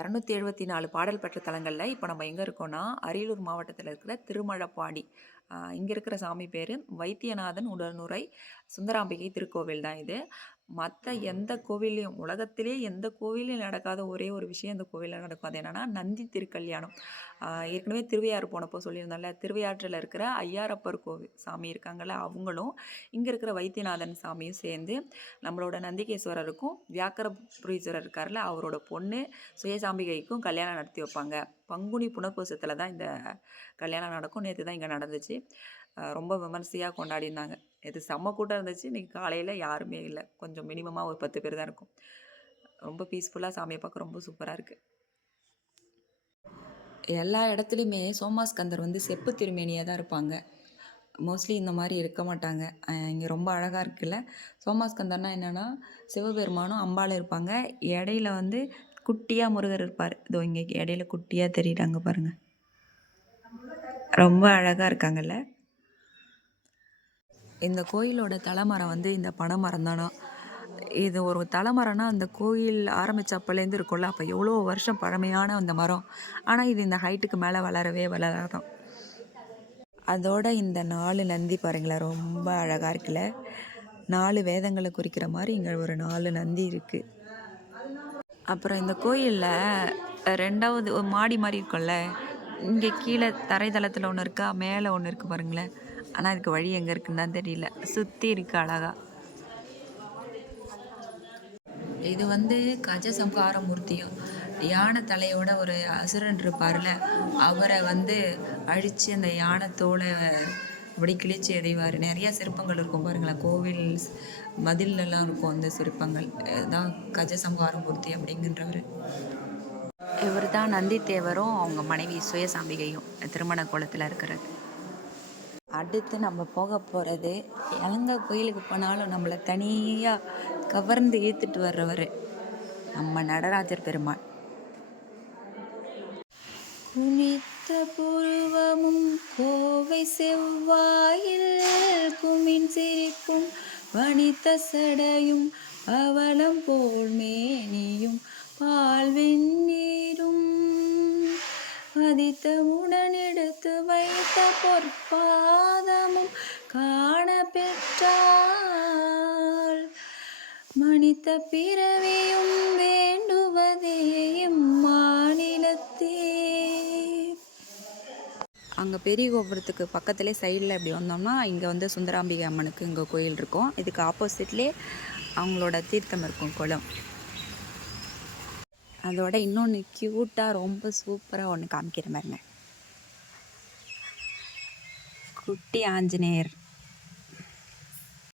274 பாடல் பெற்ற தலங்கள்ல இப்போ நம்ம எங்கே இருக்கோம்னா, அரியலூர் மாவட்டத்தில் இருக்கிற திருமழப்பாடி. இங்கே இருக்கிற சாமி பேர் வைத்தியநாதன் உடனுறை சுந்தராம்பிகை திருக்கோவில் தான் இது. மற்ற எந்த கோவில்லையும் உலகத்திலே எந்த கோவிலையும் நடக்காத ஒரே ஒரு விஷயம் இந்த கோவிலில் நடக்கும். அது என்னென்னா நந்தி திருக்கல்யாணம். ஏற்கனவே திருவையாறு போனப்போ சொல்லியிருந்தோம்ல, திருவையாற்றில் இருக்கிற ஐயாரப்பர் கோவில் சாமி இருக்காங்கள்ல, அவங்களும் இங்கே இருக்கிற வைத்தியநாதன் சாமியும் சேர்ந்து நம்மளோட நந்திகேஸ்வரருக்கும் வியாக்கரபுரீஸ்வரர் இருக்கார்ல, அவரோட பொண்ணு சுயசாம்பிகைக்கும் கல்யாணம் நடத்தி வைப்பாங்க. பங்குனி புனர்பூசத்தில் தான் இந்த கல்யாணம் நடக்கும். நேற்று தான் இங்கே நடந்துச்சு. ரொம்ப விமர்சையாக கொண்டாடினாங்க. இது செம்ம கூட்டம் இருந்துச்சு. இன்றைக்கி காலையில் யாருமே இல்லை. கொஞ்சம் மினிமமாக ஒரு 10 பேர் தான் இருக்கும். ரொம்ப பீஸ்ஃபுல்லாக சாமியை பார்க்க ரொம்ப சூப்பராக இருக்குது. எல்லா இடத்துலையுமே சோமாஸ்கந்தர் வந்து செப்பு திருமேனியாக தான் இருப்பாங்க. மோஸ்ட்லி இந்த மாதிரி இருக்க மாட்டாங்க. இங்கே ரொம்ப அழகாக இருக்குல்ல. சோமாஸ்கந்தர்னா என்னென்னா, சிவபெருமானும் அம்பாளும் இருப்பாங்க. இடையில வந்து குட்டியாக முருகர் இருப்பார். இதோ இங்கே இடையில குட்டியாக தெரியுறாங்க பாருங்கள். ரொம்ப அழகாக இருக்காங்கல்ல. இந்த கோயிலோட தலைமரம் வந்து இந்த பனைமரம் தானா. இது ஒரு தலைமரம்னா அந்த கோயில் ஆரம்பித்தப்பலேருந்து இருக்கும்ல, அப்போ எவ்வளோ வருஷம் பழமையான அந்த மரம். ஆனால் இது இந்த ஹைட்டுக்கு மேலே வளரவே வளராதான். அதோட இந்த 4 நந்தி பாருங்களேன், ரொம்ப அழகாக இருக்குல்ல. 4 வேதங்களை குறிக்கிற மாதிரி இங்கே ஒரு 4 நந்தி இருக்குது. அப்புறம் இந்த கோயிலில் 2வது ஒரு மாடி மாதிரி இருக்கும்ல, இங்கே கீழே தரைதளத்தில் ஒன்று இருக்கா, மேலே ஒன்று இருக்குது பாருங்களேன். ஆனால் இதுக்கு வழி எங்கே இருக்குன்னு தான் தெரியல. சுற்றி இருக்கு அழகா. இது வந்து கஜசம்ஹார மூர்த்தியும், யானை தலையோட ஒரு அசுரன் இருப்பார்ல, அவரை வந்து அழித்து அந்த யானை தோலை அப்படி கிழிச்சு எறிவார். நிறையா சிற்பங்கள் இருக்கும் பாருங்களேன். கோவில் மதிலெல்லாம் இருக்கும் அந்த சிற்பங்கள். தான் கஜசம்ஹார மூர்த்தி அப்படிங்கன்றவர். இவர் தான் நந்தித்தேவரும் அவங்க மனைவி சுயசாம்பிகையும் திருமண கோலத்தில் இருக்கிறது. அடுத்து நம்ம போக போகிறது, எங்கே கோயிலுக்கு போனாலும் நம்மளை தனியாக கவர்ந்து இழுத்துட்டு வர்றவர் நம்ம நடராஜர் பெருமாள். குனித்த புருவமும் கோவை செவ்வாயில் குமின் சிரிப்பும் வனித்த சடையும் அவலம் போல் மேனியும் பால் வெந்நீரும் மதித்தமுடன் எடுத்து வைத்த பொற்பாதமும் காண பெற்றால் மனித பிறவியும் வேண்டுவதே மாநிலத்தே. அங்கே பெரிய கோபுரத்துக்கு பக்கத்துலேயே சைடில் இப்படி வந்தோம்னா இங்கே வந்து சுந்தராம்பிகை அம்மனுக்கு இங்கே கோயில் இருக்கும். இதுக்கு ஆப்போசிட்லேயே அவங்களோட தீர்த்தம் இருக்கும், குளம். அதோட இன்னொன்று க்யூட்டாக ரொம்ப சூப்பராக ஒன்று காமிக்கிற மாதிரிங்க, குட்டி ஆஞ்சநேயர்.